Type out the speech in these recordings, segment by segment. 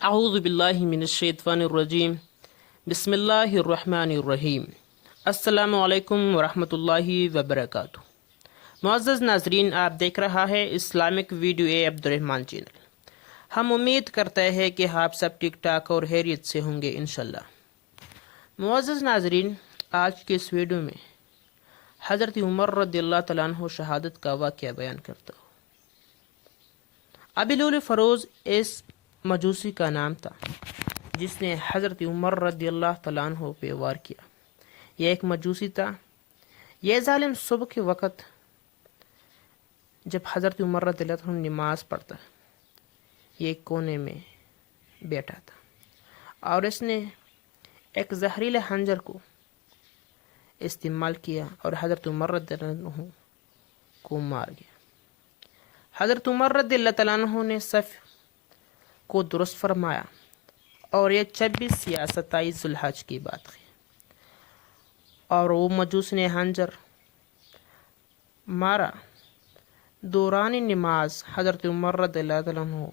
اعوذ باللہ من الشیطان الرجیم بسم اللہ الرحمن الرحیم السلام علیکم ورحمۃ اللہ وبرکاتہ۔ معزز ناظرین، آپ دیکھ رہا ہے اسلامک ویڈیو اے عبد الرحمن چینل۔ ہم امید کرتے ہیں کہ آپ سب ٹھیک ٹھاک اور خیریت سے ہوں گے انشاءاللہ۔ معزز ناظرین، آج کے اس ویڈیو میں حضرت عمر رضی اللہ تعالیٰ عنہ شہادت کا واقعہ بیان کرتا ہوں۔ ابی لؤلؤ فیروز اس مجوسی کا نام تھا جس نے حضرت عمر رضی اللہ تعالیٰ عنہ پہ وار کیا۔ یہ ایک مجوسی تھا۔ یہ ظالم صبح کے وقت جب حضرت عمر رضی اللہ عنہ نماز پڑھتا، یہ ایک کونے میں بیٹھا تھا اور اس نے ایک زہریلے خنجر کو استعمال کیا اور حضرت عمر رضی اللہ عنہ کو مار گیا۔ حضرت عمر رضی اللہ تعالیٰ عنہ نے صف کو درست فرمایا اور یہ 26 یا 27 ذی الحج کی بات ہے، اور وہ مجوس نے خنجر مارا۔ دوران نماز حضرت عمر رضی اللہ عنہ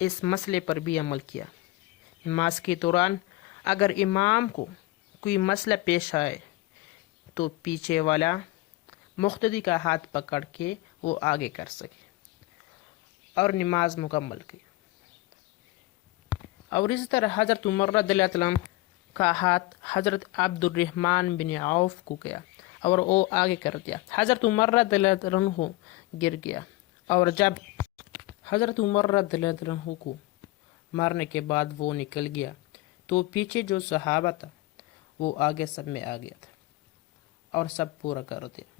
اس مسئلے پر بھی عمل کیا۔ نماز کے دوران اگر امام کو کوئی مسئلہ پیش آئے تو پیچھے والا مقتدی کا ہاتھ پکڑ کے وہ آگے کر سکے اور نماز مکمل کی۔ اور اسی طرح حضرت عمر رضی اللہ عنہ کا ہاتھ حضرت عبد الرحمن بن عوف کو گیا اور وہ آگے کر دیا۔ حضرت عمر رضی اللہ عنہ گر گیا، اور جب حضرت عمر رضی اللہ عنہ کو مارنے کے بعد وہ نکل گیا تو پیچھے جو صحابہ تھا وہ آگے سب میں آ گیا تھا اور سب پورا کر دیا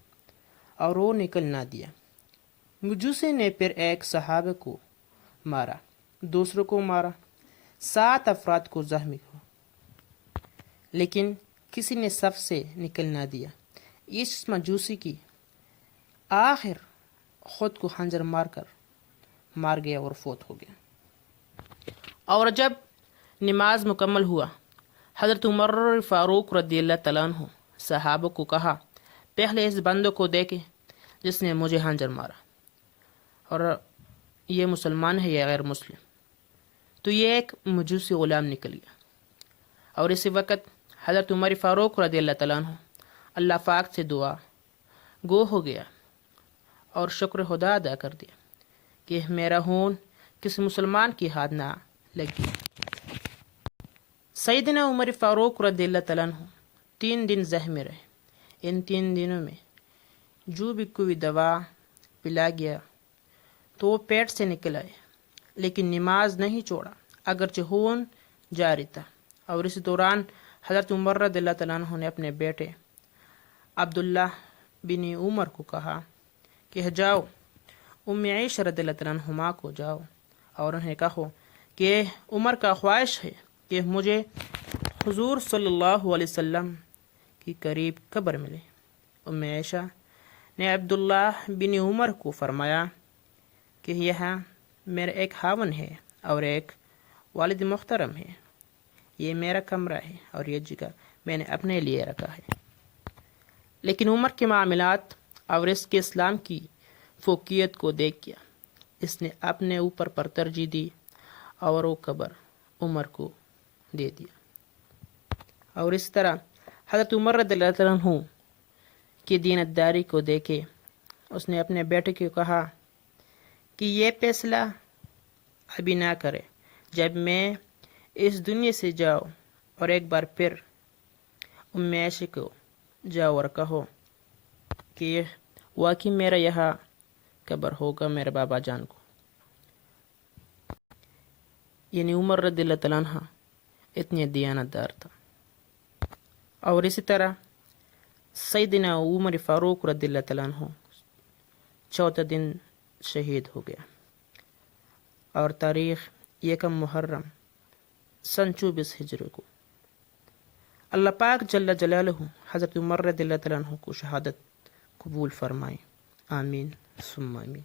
اور وہ نکل نہ دیا۔ مجوسی نے پھر ایک صحابہ کو مارا، دوسروں کو مارا، 7 افراد کو زخمی ہوا، لیکن کسی نے صف سے نکل نہ دیا۔ اس مجوسی کی آخر خود کو خنجر مار گیا اور فوت ہو گیا۔ اور جب نماز مکمل ہوا، حضرت عمر فاروق رضی اللہ تعالیٰ عنہ صحابہ کو کہا، پہلے اس بندے کو دیکھیں جس نے مجھے خنجر مارا، اور یہ مسلمان ہے یا غیر مسلم؟ تو یہ ایک مجوسی غلام نکل گیا۔ اور اسی وقت حضرت عمر فاروق رضی اللہ تعالیٰ عنہ اللہ پاک سے دعا گو ہو گیا اور شکر خدا ادا کر دیا کہ میرا خون کسی مسلمان کی ہاتھ نہ لگی۔ سیدنا عمر فاروق رضی اللہ تعالیٰ عنہ 3 دن زخمی رہے۔ ان 3 دنوں میں جو بھی کوئی دوا پلا گیا تو وہ پیٹ سے نکل آئے، لیکن نماز نہیں چھوڑا اگرچہ خون جاری تھا۔ اور اس دوران حضرت عمر رضی اللہ تعالیٰ عنہ نے اپنے بیٹے عبداللہ بن عمر کو کہا کہ جاؤ ام عائشہ رضی اللہ تعالیٰ عنہما کو جاؤ اور انہیں کہو کہ عمر کا خواہش ہے کہ مجھے حضور صلی اللہ علیہ وسلم کی قریب قبر ملے۔ ام عائشہ نے عبداللہ بن عمر کو فرمایا کہ یہاں میرا ایک خاوند ہے اور ایک والد محترم ہے، یہ میرا کمرہ ہے اور یہ جگہ میں نے اپنے لیے رکھا ہے۔ لیکن عمر کے معاملات اور اس کے اسلام کی فوقیت کو دیکھ کیا اس نے اپنے اوپر پر ترجیح دی اور وہ قبر عمر کو دے دیا۔ اور اس طرح حضرت عمر رضی اللہ عنہ کی دینداری کو دیکھے اس نے اپنے بیٹے کو کہا کہ یہ فیصلہ ابھی نہ کرے، جب میں اس دنیا سے جاؤں، اور ایک بار پھر ام عائشہ کو جاؤ اور کہو کہ واقعی میرا یہاں قبر ہوگا میرے بابا جان کو۔ یعنی عمر رضی اللہ تعالیٰ عنہ اتنے دیانتدار تھا۔ اور اسی طرح سیدنا عمر فاروق رضی اللہ تعالیٰ عنہ 14 دن شہید ہو گیا، اور تاریخ 1 محرم سن 24 ہجری کو اللہ پاک جل جلالہ حضرت عمر رضی اللہ تعالیٰ عنہ کو شہادت قبول فرمائے۔ آمین ثم آمین۔